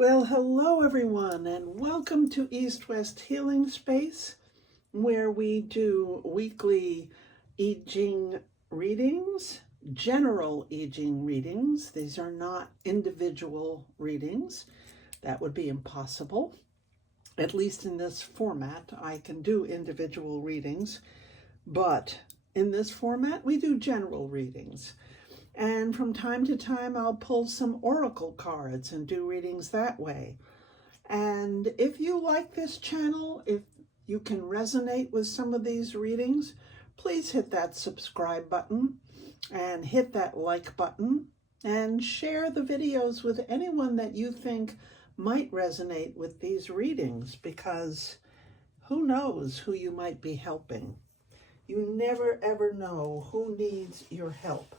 Well, hello everyone, and welcome to East West Healing Space, where we do weekly I Ching readings, general I Ching readings. These are not individual readings. That would be impossible. At least in this format, I can do individual readings, but in this format, we do general readings. And from time to time, I'll pull some oracle cards and do readings that way. And if you like this channel, if you can resonate with some of these readings, please hit that subscribe button and hit that like button and share the videos with anyone that you think might resonate with these readings, because who knows who you might be helping. You never ever know who needs your help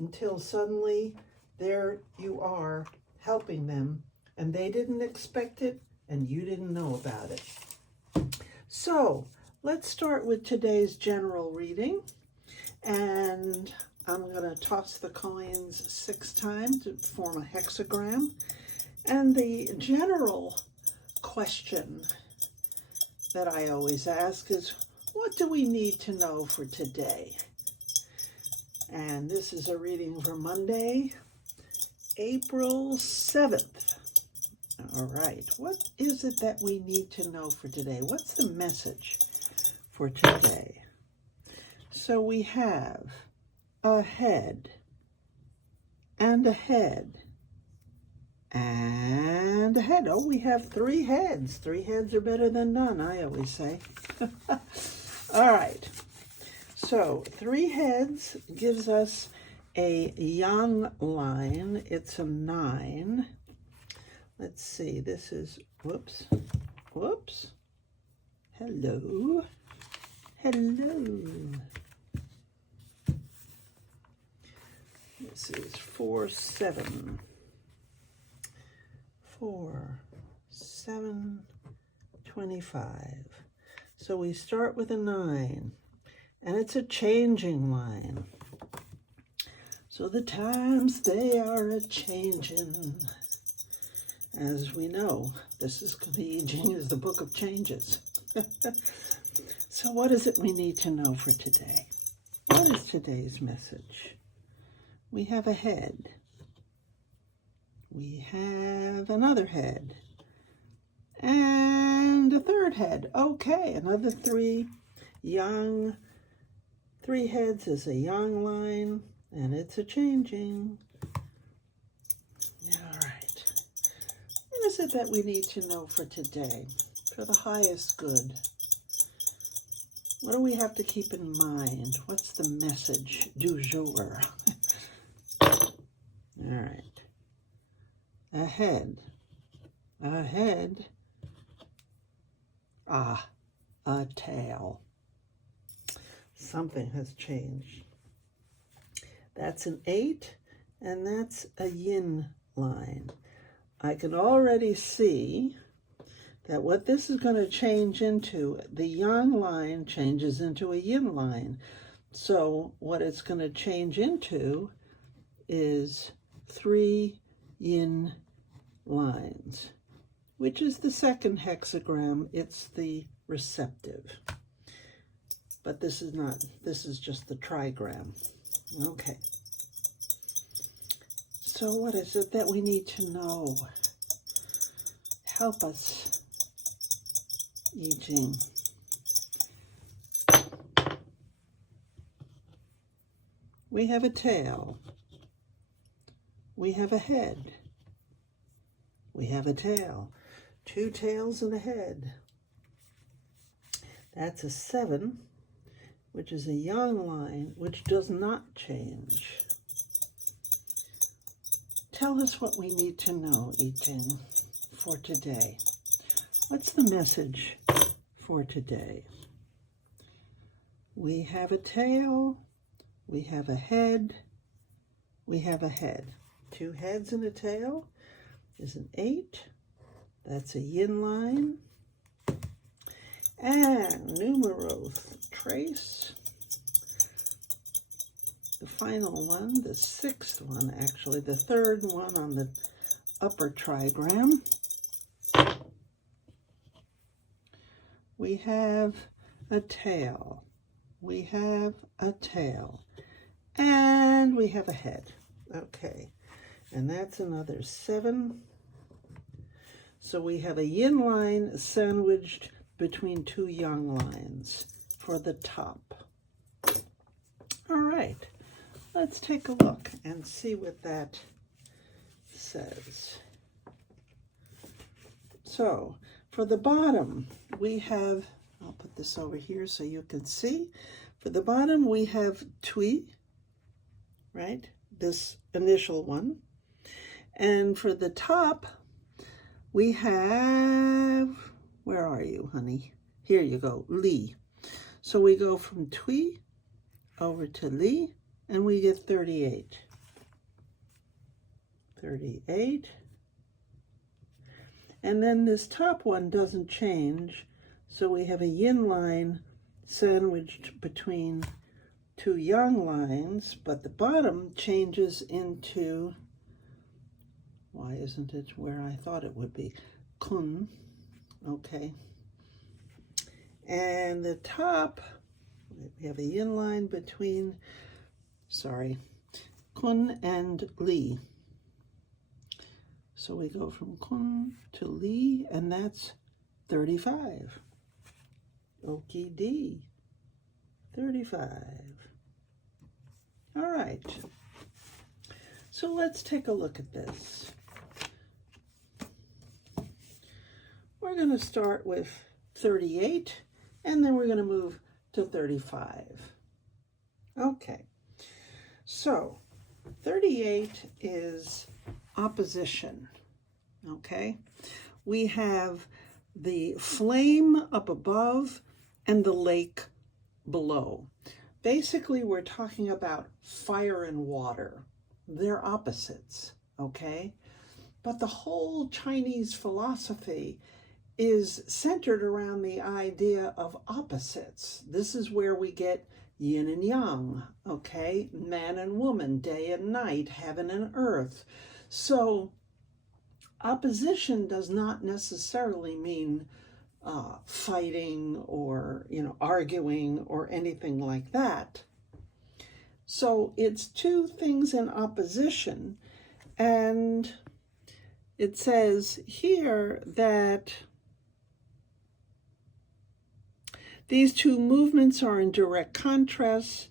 until suddenly there you are helping them, and they didn't expect it and you didn't know about it. So let's start with today's general reading, and I'm going to toss the coins 6 times to form a hexagram. And the general question that I always ask is, what do we need to know for today? And this is a reading for Monday, April 7th. All right, what is it that we need to know for today? What's the message for today? So we have a head, and a head, and a head. Oh, we have 3 heads. 3 heads are better than none, I always say. All right. So 3 heads gives us a yang line. It's a 9. Let's see, this is, whoops. Hello. This is 4, 7. 4, 7, 25. So we start with a 9. And it's a changing line. So the times they are a-changing. As we know, this is the I Ching is the book of changes. So what is it we need to know for today? What is today's message? We have a head. We have another head. And a 3rd head. Okay, another 3 yang. 3 heads is a yang line, and it's a changing. All right. What is it that we need to know for today, for the highest good? What do we have to keep in mind? What's the message du jour? All right. A head. A tail. Something has changed. That's an 8, and that's a yin line. I can already see that what this is going to change into, the yang line changes into a yin line. So what it's going to change into is 3 yin lines, which is the 2nd hexagram. It's the receptive. But this is not, this is just the trigram. Okay. So what is it that we need to know? Help us, I Ching. We have a tail. We have a head. We have a tail. 2 tails and a head. That's a 7. Which is a yang line, which does not change. Tell us what we need to know, I Ching, for today. What's the message for today? We have a tail, we have a head, we have a head. 2 heads and a tail is an 8. That's a yin line. And numero trace, the final one, the 6th one actually, the 3rd one on the upper trigram, we have a tail. We have a tail. And we have a head. Okay. And that's another 7. So we have a yin line sandwiched between 2 yang lines for the top. All right. Let's take a look and see what that says. So for the bottom, we have, I'll put this over here so you can see. For the bottom, we have Tui, right? This initial one. And for the top, we have, where are you, honey? Here you go, Li. So we go from Tui over to Li, and we get 38. 38. And then this top one doesn't change, so we have a yin line sandwiched between 2 yang lines, but the bottom changes into, why isn't it where I thought it would be? Kun, okay. And the top, we have a yin line between, Kun and Li. So we go from Kun to Li, and that's 35. Okie D, 35. All right. So let's take a look at this. We're going to start with 38, and then we're going to move to 35. Okay. So 38 is opposition, okay? We have the flame up above and the lake below. Basically, we're talking about fire and water. They're opposites, okay? But the whole Chinese philosophy is centered around the idea of opposites. This is where we get yin and yang, okay? Man and woman, day and night, heaven and earth. So opposition does not necessarily mean fighting or, arguing or anything like that. So it's 2 things in opposition, and it says here that these 2 movements are in direct contrast.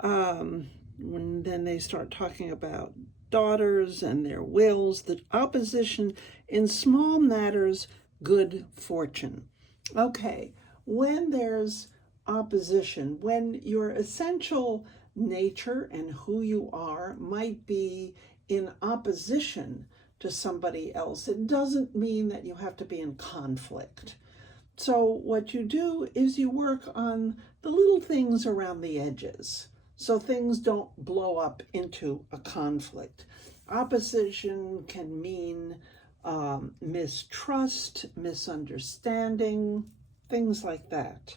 When then they start talking about daughters and their wills, the opposition in small matters, good fortune. Okay, when there's opposition, when your essential nature and who you are might be in opposition to somebody else, it doesn't mean that you have to be in conflict. So what you do is you work on the little things around the edges, so things don't blow up into a conflict. Opposition can mean mistrust, misunderstanding, things like that.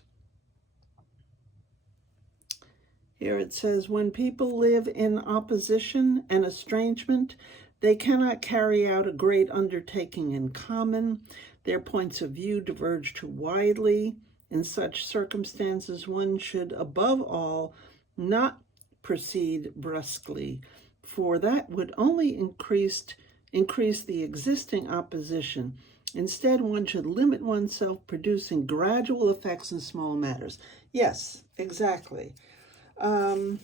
Here it says, when people live in opposition and estrangement, they cannot carry out a great undertaking in common. Their points of view diverge too widely. In such circumstances, one should, above all, not proceed brusquely, for that would only increase the existing opposition. Instead, one should limit oneself, producing gradual effects in small matters. Yes, exactly. And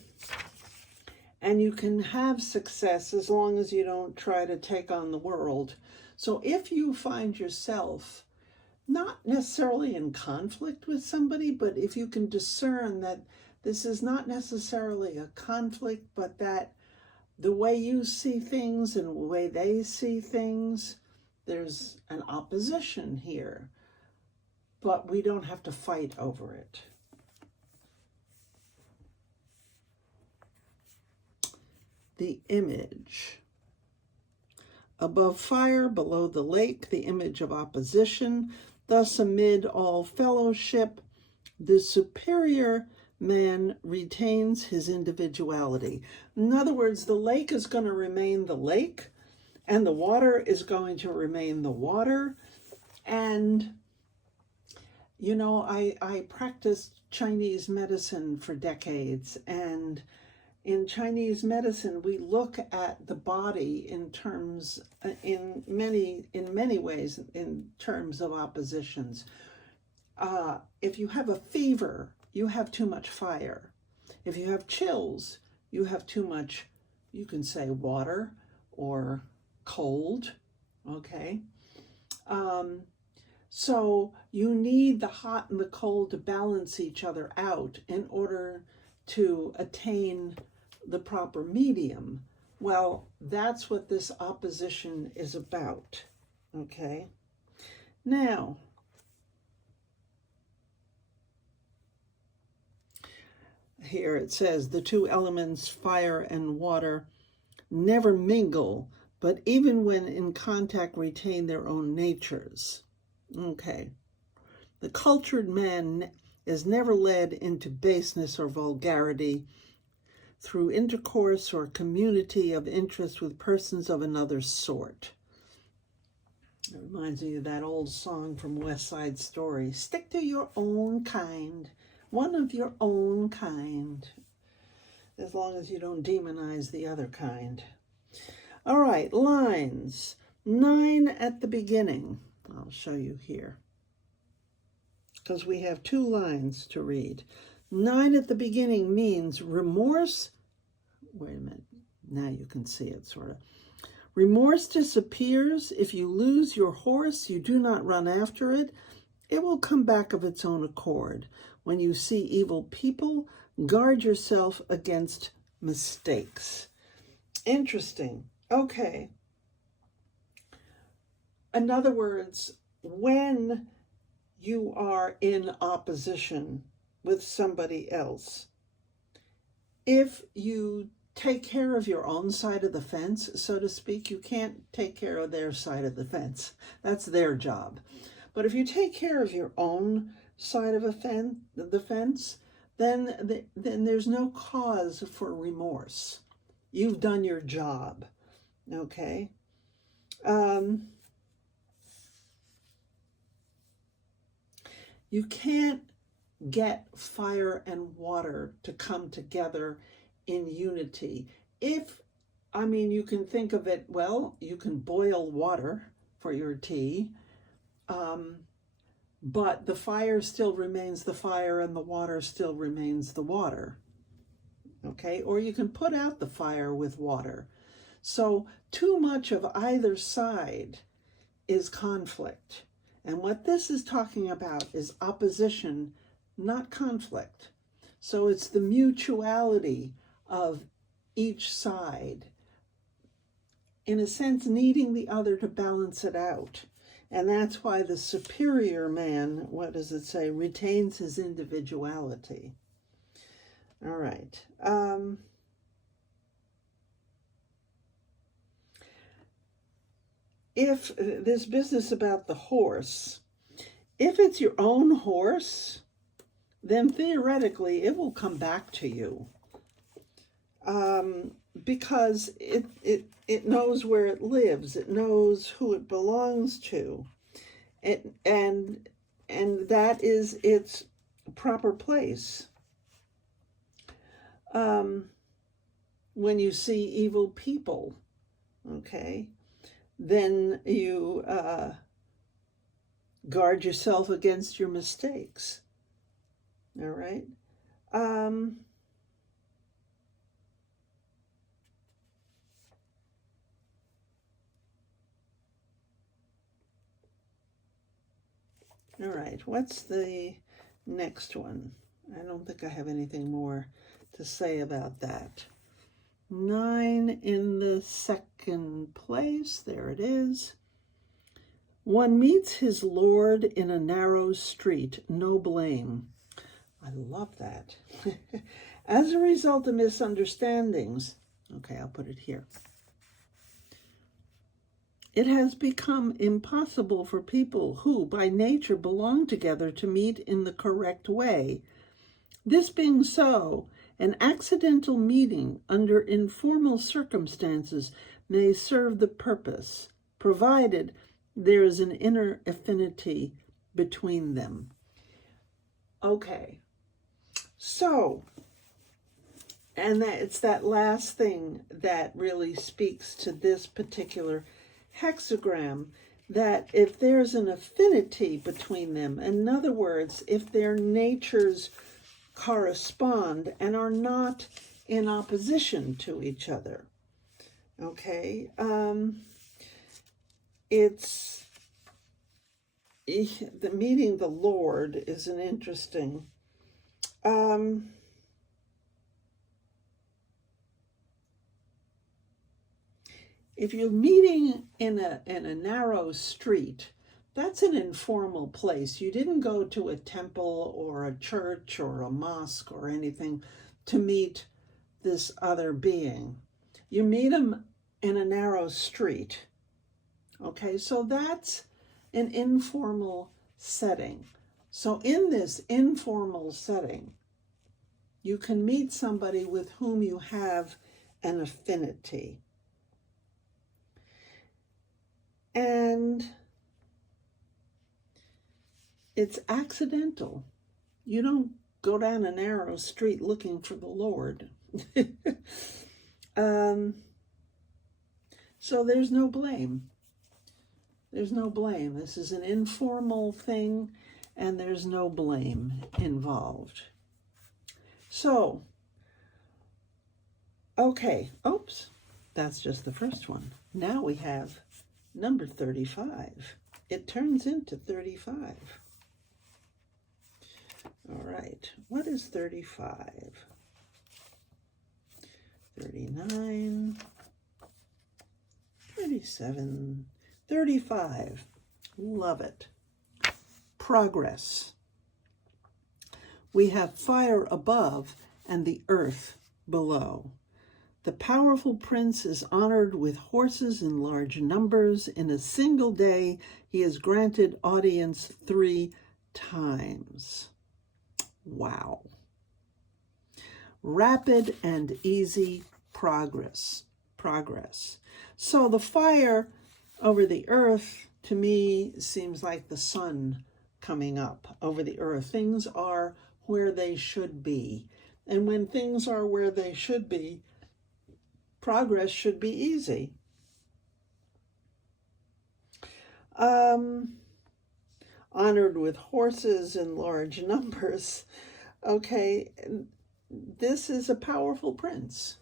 you can have success as long as you don't try to take on the world. So if you find yourself not necessarily in conflict with somebody, but if you can discern that this is not necessarily a conflict, but that the way you see things and the way they see things, there's an opposition here, but we don't have to fight over it. The image. Above fire, below the lake, the image of opposition. Thus, amid all fellowship, the superior man retains his individuality. In other words, the lake is going to remain the lake, and the water is going to remain the water, and You know, I practiced Chinese medicine for decades, and in Chinese medicine, we look at the body in terms, in many ways, in terms of oppositions. If you have a fever, you have too much fire. If you have chills, you have too much, you can say water or cold, okay? So you need the hot and the cold to balance each other out in order to attain the proper medium. Well, that's what this opposition is about, okay? Now, here it says the two elements, fire and water, never mingle, but even when in contact retain their own natures. Okay. The cultured man is never led into baseness or vulgarity through intercourse or community of interest with persons of another sort. It reminds me of that old song from West Side Story. Stick to your own kind, one of your own kind, as long as you don't demonize the other kind. All right, lines. 9 at the beginning. I'll show you here, because we have 2 lines to read. 9 at the beginning means remorse. Wait a minute. Now you can see it, sort of. Remorse disappears. If you lose your horse, you do not run after it. It will come back of its own accord. When you see evil people, guard yourself against mistakes. Interesting. Okay. In other words, when you are in opposition with somebody else, if you take care of your own side of the fence, so to speak, you can't take care of their side of the fence. That's their job. But if you take care of your own side of the fence, then there's no cause for remorse. You've done your job, okay? You can't get fire and water to come together in unity. You can think of it, well, you can boil water for your tea, but the fire still remains the fire and the water still remains the water, okay? Or you can put out the fire with water. So too much of either side is conflict. And what this is talking about is opposition, not conflict. So it's the mutuality of each side, in a sense, needing the other to balance it out. And that's why the superior man, what does it say, retains his individuality. All right. If this business about the horse, if it's your own horse, then theoretically it will come back to you, because it knows where it lives, it knows who it belongs to, and that is its proper place. When you see evil people, okay, then you guard yourself against your mistakes. All right. All right, what's the next one? I don't think I have anything more to say about that. 9 in the second place, there it is. One meets his lord in a narrow street, no blame. I love that. As a result of misunderstandings, okay, I'll put it here. It has become impossible for people who, by nature, belong together to meet in the correct way. This being so, an accidental meeting under informal circumstances may serve the purpose, provided there is an inner affinity between them. Okay, so, and it's that last thing that really speaks to this particular hexagram, that if there's an affinity between them, in other words, if their natures correspond and are not in opposition to each other, okay, it's the meeting the Lord is an interesting if you're meeting in a narrow street, that's an informal place. You didn't go to a temple or a church or a mosque or anything to meet this other being. You meet him in a narrow street. Okay, so that's an informal setting. So in this informal setting, you can meet somebody with whom you have an affinity. And it's accidental. You don't go down a narrow street looking for the Lord. So there's no blame. There's no blame. This is an informal thing, and there's no blame involved. So, okay, oops, that's just the first one. Now we have number 35. It turns into 35. All right, what is 35? 39, 37, 35. Love it. Progress. We have fire above and the earth below. The powerful prince is honored with horses in large numbers. In a single day, he is granted audience 3 times. Wow. Rapid and easy progress. So the fire over the earth, to me, seems like the sun coming up over the earth. Things are where they should be. And when things are where they should be, progress should be easy. Honored with horses in large numbers. Okay, this is a powerful prince.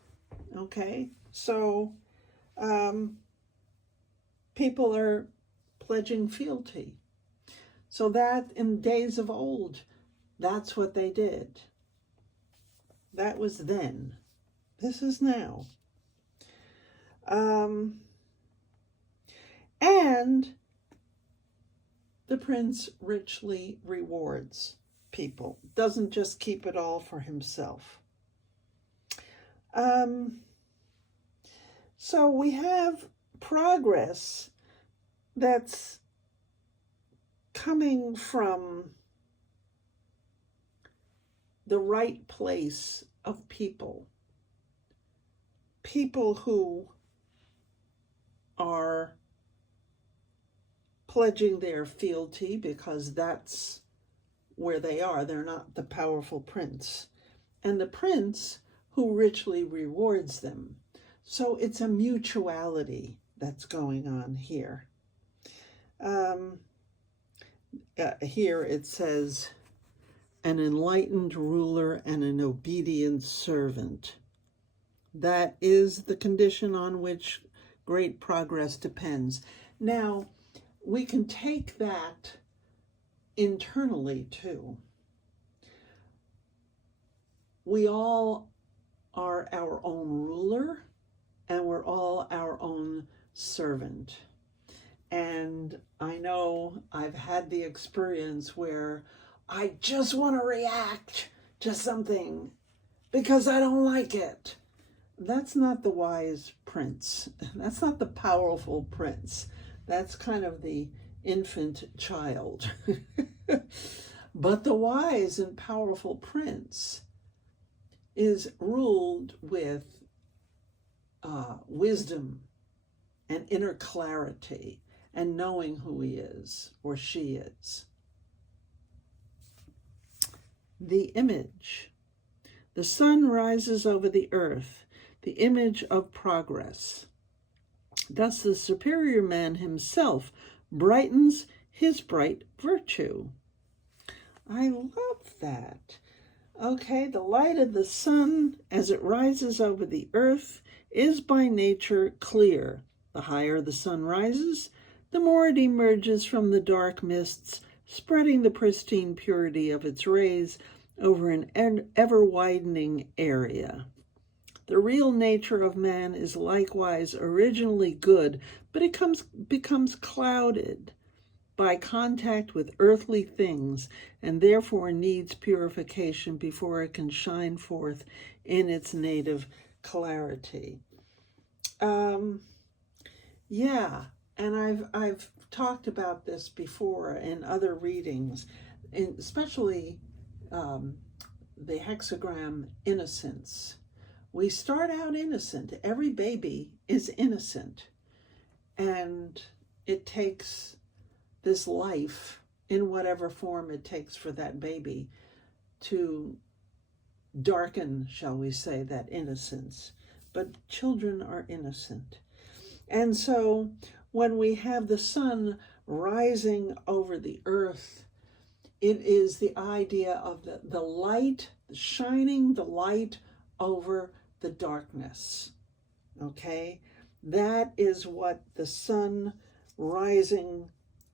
Okay, so people are pledging fealty. So that in days of old, that's what they did. That was then. This is now. And the prince richly rewards people, doesn't just keep it all for himself. So we have progress that's coming from the right place of people who are pledging their fealty because that's where they are. They're not the powerful prince. And the prince who richly rewards them. So it's a mutuality that's going on here. Here it says, an enlightened ruler and an obedient servant. That is the condition on which great progress depends. Now, we can take that internally too. We all are our own ruler and we're all our own servant. And I know I've had the experience where I just want to react to something because I don't like it. That's not the wise prince. That's not the powerful prince. That's kind of the infant child. But the wise and powerful prince is ruled with wisdom and inner clarity and knowing who he is or she is. the image. The sun rises over the earth, the image of progress. Thus the superior man himself brightens his bright virtue. I love that. Okay, the light of the sun as it rises over the earth is by nature clear. The higher the sun rises, the more it emerges from the dark mists, spreading the pristine purity of its rays over an ever-widening area. The real nature of man is likewise originally good, but it becomes clouded by contact with earthly things, and therefore needs purification before it can shine forth in its native clarity. Yeah, and I've talked about this before in other readings, especially the hexagram innocence. We start out innocent. Every baby is innocent, and it takes this life, in whatever form it takes for that baby, to darken, shall we say, that innocence. But children are innocent. And so when we have the sun rising over the earth, it is the idea of the light, shining the light over the darkness. Okay? That is what the sun rising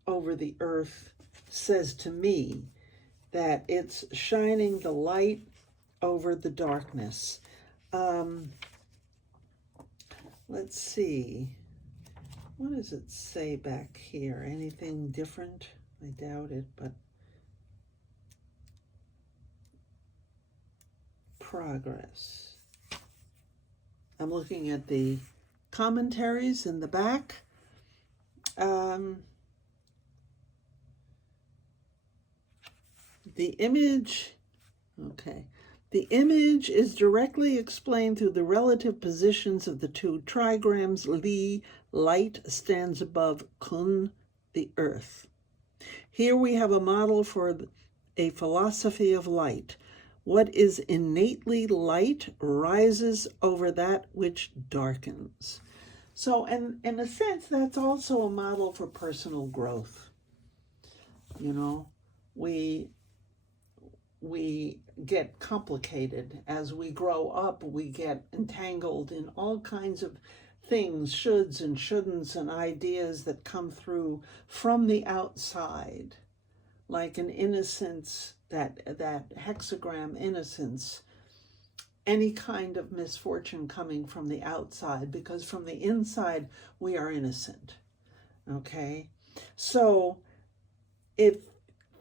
over the earth says to me, that it's shining the light over the darkness. Let's see. What does it say back here? Anything different? I doubt it, but progress. I'm looking at the commentaries in the back. The image, okay. The image is directly explained through the relative positions of the two trigrams. Li, light, stands above Kun, the earth. Here we have a model for a philosophy of light. What is innately light rises over that which darkens. So, in a sense, that's also a model for personal growth. You know, we get complicated. As we grow up, we get entangled in all kinds of things, shoulds and shouldn'ts, and ideas that come through from the outside, like an innocence, that hexagram innocence, any kind of misfortune coming from the outside, because from the inside we are innocent. Okay? So if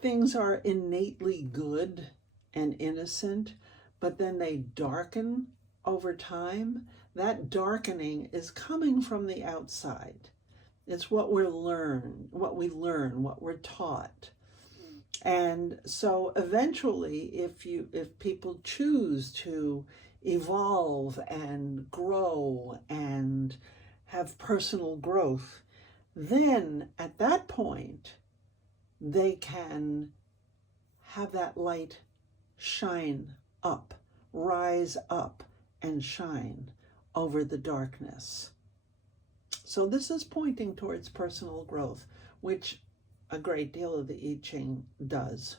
things are innately good and innocent, but then they darken over time, that darkening is coming from the outside. It's what we learn, what we're taught. And so eventually, if people choose to evolve and grow and have personal growth, then at that point, they can have that light shine up, rise up and shine over the darkness. So this is pointing towards personal growth, which a great deal of the I Ching does.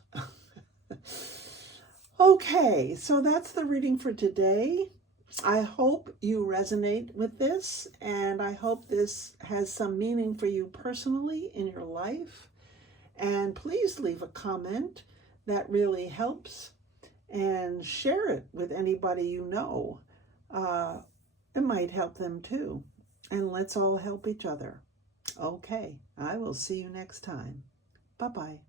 Okay, so that's the reading for today. I hope you resonate with this, and I hope this has some meaning for you personally in your life. And please leave a comment. That really helps. And share it with anybody you know. It might help them too. And let's all help each other. Okay, I will see you next time. Bye-bye.